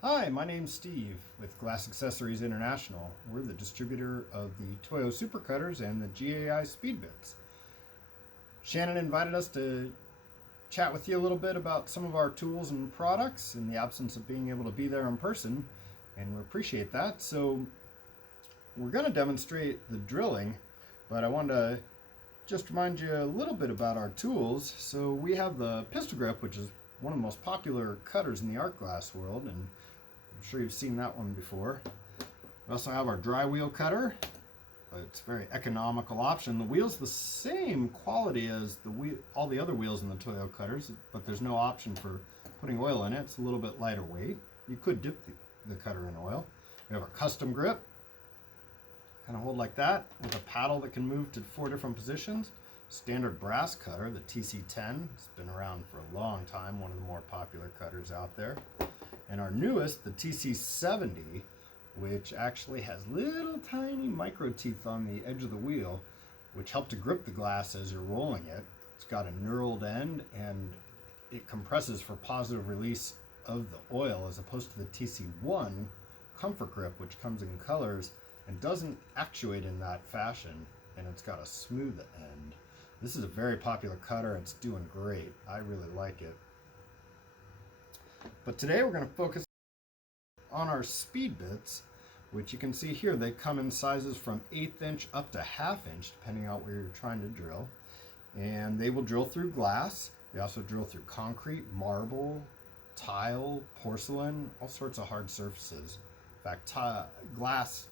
Hi, my name's Steve with Glass Accessories International. We're the distributor of the Toyo Super Cutters and the GAI Speed Bits. Shannon invited us to chat with you a little bit about some of our tools and products in the absence of being able to be there in person, and we appreciate that. So we're going to demonstrate the drilling, but I wanted to just remind you a little bit about our tools. So we have the pistol grip, which is one of the most popular cutters in the art glass world, and I'm sure you've seen that one before. We also have our dry wheel cutter. It's a very economical option. The wheel's the same quality as all the other wheels in the Toyo cutters, but there's no option for putting oil in it. It's a little bit lighter weight. You could dip the cutter in oil. We have our custom grip. Kind of hold like that with a paddle that can move to 4 different positions. Standard brass cutter, the TC10. It's been around for a long time, one of the more popular cutters out there. And our newest, the TC70, which actually has little tiny micro teeth on the edge of the wheel, which help to grip the glass as you're rolling it. It's got a knurled end and it compresses for positive release of the oil, as opposed to the TC1 comfort grip, which comes in colors and doesn't actuate in that fashion, and it's got a smooth end. This is a very popular cutter. It's doing great. I really like it. But today we're going to focus on our speed bits, which you can see here. They come in sizes from 1/8 inch up to 1/2 inch, depending on where you're trying to drill. And they will drill through glass. They also drill through concrete, marble, tile, porcelain, all sorts of hard surfaces. In fact, glass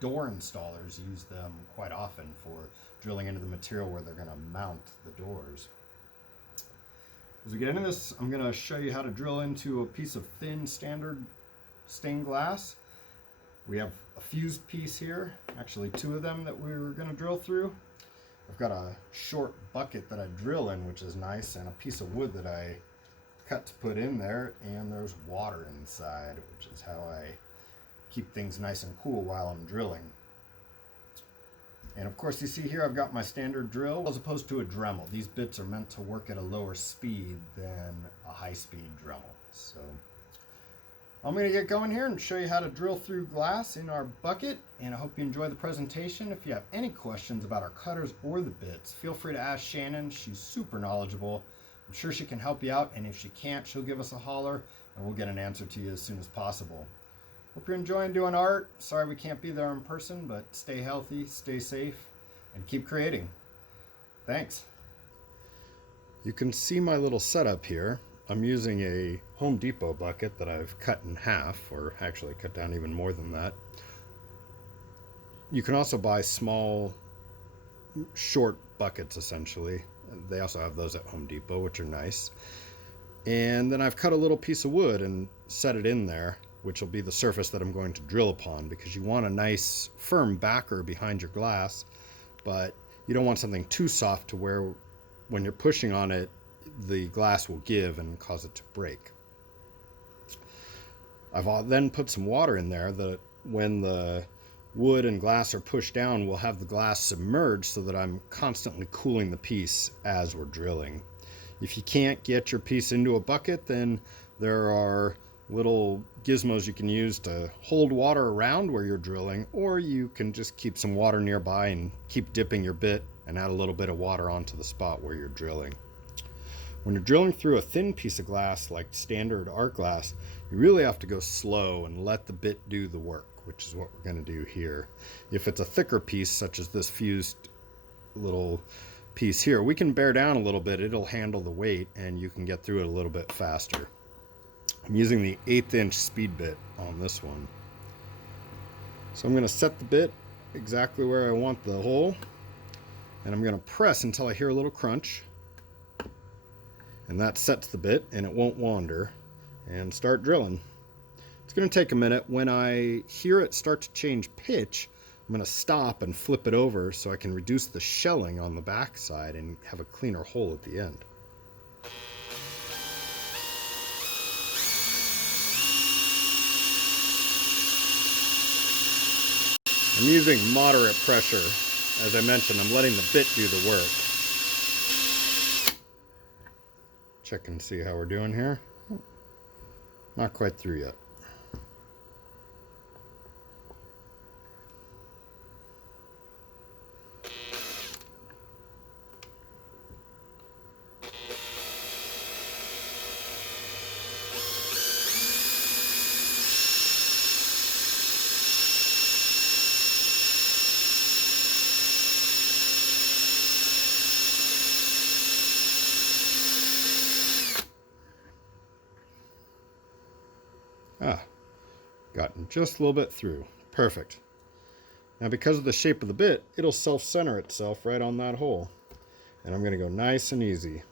door installers use them quite often for drilling into the material where they're going to mount the doors. As we get into this, I'm going to show you how to drill into a piece of thin standard stained glass. We have a fused piece here, actually 2 of them that we're going to drill through. I've got a short bucket that I drill in, which is nice, and a piece of wood that I cut to put in there, and there's water inside, which is how I keep things nice and cool while I'm drilling. And of course, you see here I've got my standard drill as opposed to a Dremel. These bits are meant to work at a lower speed than a high-speed Dremel. So I'm going to get going here and show you how to drill through glass in our bucket, and I hope you enjoy the presentation. If you have any questions about our cutters or the bits, feel free to ask Shannon. She's super knowledgeable. I'm sure she can help you out, and if she can't, she'll give us a holler and we'll get an answer to you as soon as possible. Hope you're enjoying doing art. Sorry we can't be there in person, but stay healthy, stay safe, and keep creating. Thanks. You can see my little setup here. I'm using a Home Depot bucket that I've cut in half, or actually cut down even more than that. You can also buy small, short buckets, essentially. They also have those at Home Depot, which are nice. And then I've cut a little piece of wood and set it in there, which will be the surface that I'm going to drill upon, because you want a nice firm backer behind your glass, but you don't want something too soft to where when you're pushing on it, the glass will give and cause it to break. I've then put some water in there that when the wood and glass are pushed down, will have the glass submerged so that I'm constantly cooling the piece as we're drilling. If you can't get your piece into a bucket, then there are little gizmos you can use to hold water around where you're drilling, or you can just keep some water nearby and keep dipping your bit and add a little bit of water onto the spot where you're drilling. When you're drilling through a thin piece of glass like standard art glass, you really have to go slow and let the bit do the work, which is what we're going to do here. If it's a thicker piece, such as this fused little piece here, we can bear down a little bit. It'll handle the weight and you can get through it a little bit faster. I'm using the 1/8 inch speed bit on this one. So I'm going to set the bit exactly where I want the hole, and I'm going to press until I hear a little crunch, and that sets the bit and it won't wander, and start drilling. It's going to take a minute. When I hear it start to change pitch, I'm going to stop and flip it over so I can reduce the shelling on the back side and have a cleaner hole at the end. I'm using moderate pressure. As I mentioned, I'm letting the bit do the work. Check and see how we're doing here. Not quite through yet. Ah, gotten just a little bit through. Perfect. Now because of the shape of the bit, it'll self-center itself right on that hole. And I'm going to go nice and easy.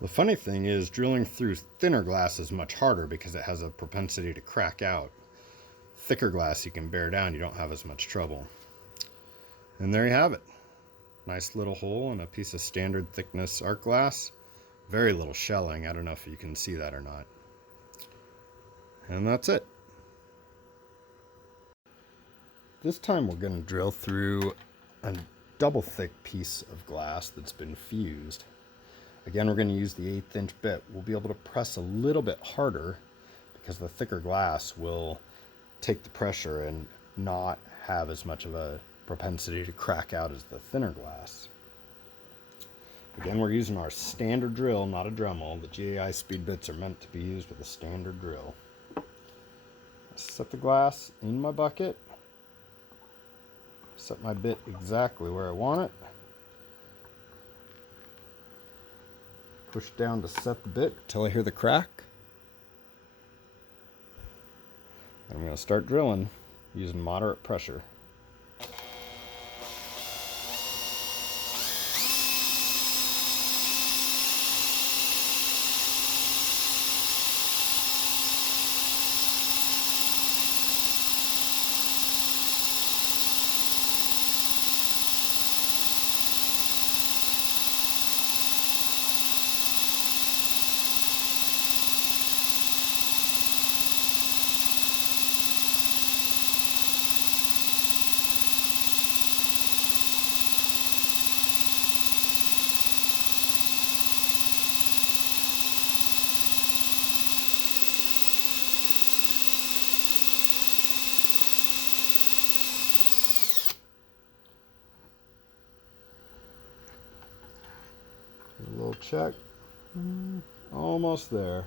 The funny thing is, drilling through thinner glass is much harder because it has a propensity to crack out. Thicker glass you can bear down, you don't have as much trouble. And there you have it. Nice little hole in a piece of standard thickness arc glass. Very little shelling, I don't know if you can see that or not. And that's it. This time we're going to drill through a double thick piece of glass that's been fused. Again, we're going to use the 1/8 inch bit. We'll be able to press a little bit harder because the thicker glass will take the pressure and not have as much of a propensity to crack out as the thinner glass. Again, we're using our standard drill, not a Dremel. The GAI speed bits are meant to be used with a standard drill. Set the glass in my bucket. Set my bit exactly where I want it. Push down to set the bit until I hear the crack. I'm going to start drilling using moderate pressure. A little check. Almost there.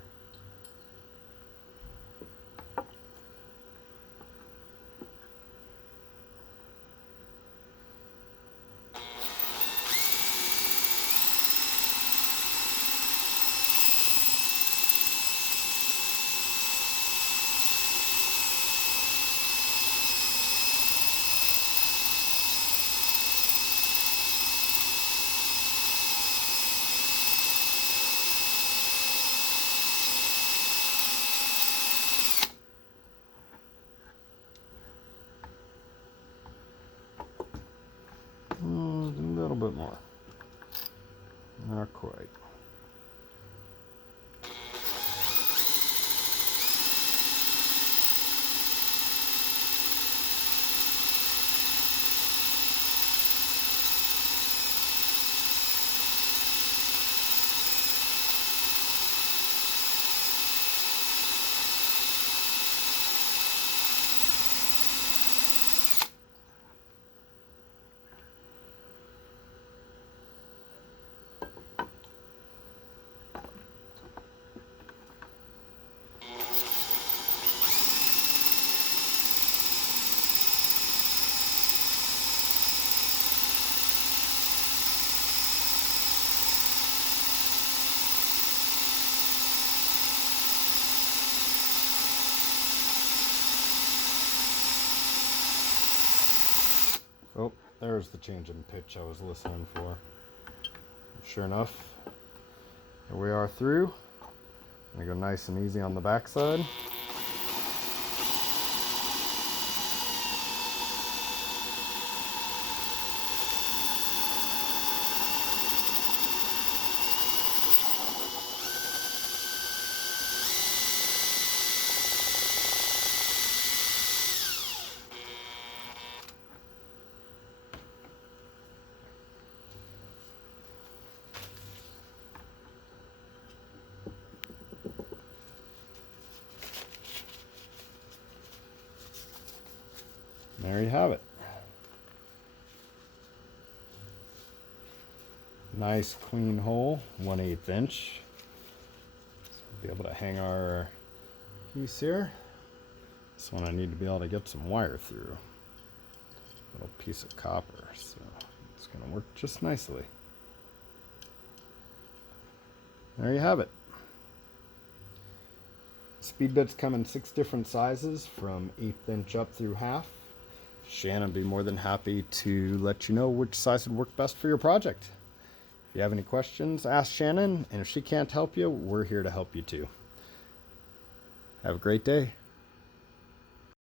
A little bit more. Not quite. Oh, there's the change in pitch I was listening for. Sure enough, here we are through. I'm gonna go nice and easy on the backside. There you have it. Nice clean hole, 1/8 inch. So we'll be able to hang our piece here. This one I need to be able to get some wire through. Little piece of copper, so it's going to work just nicely. There you have it. Speed bits come in 6 different sizes from 1/8 inch up through half. Shannon would be more than happy to let you know which size would work best for your project. If you have any questions, ask Shannon, and if she can't help you, we're here to help you too. Have a great day.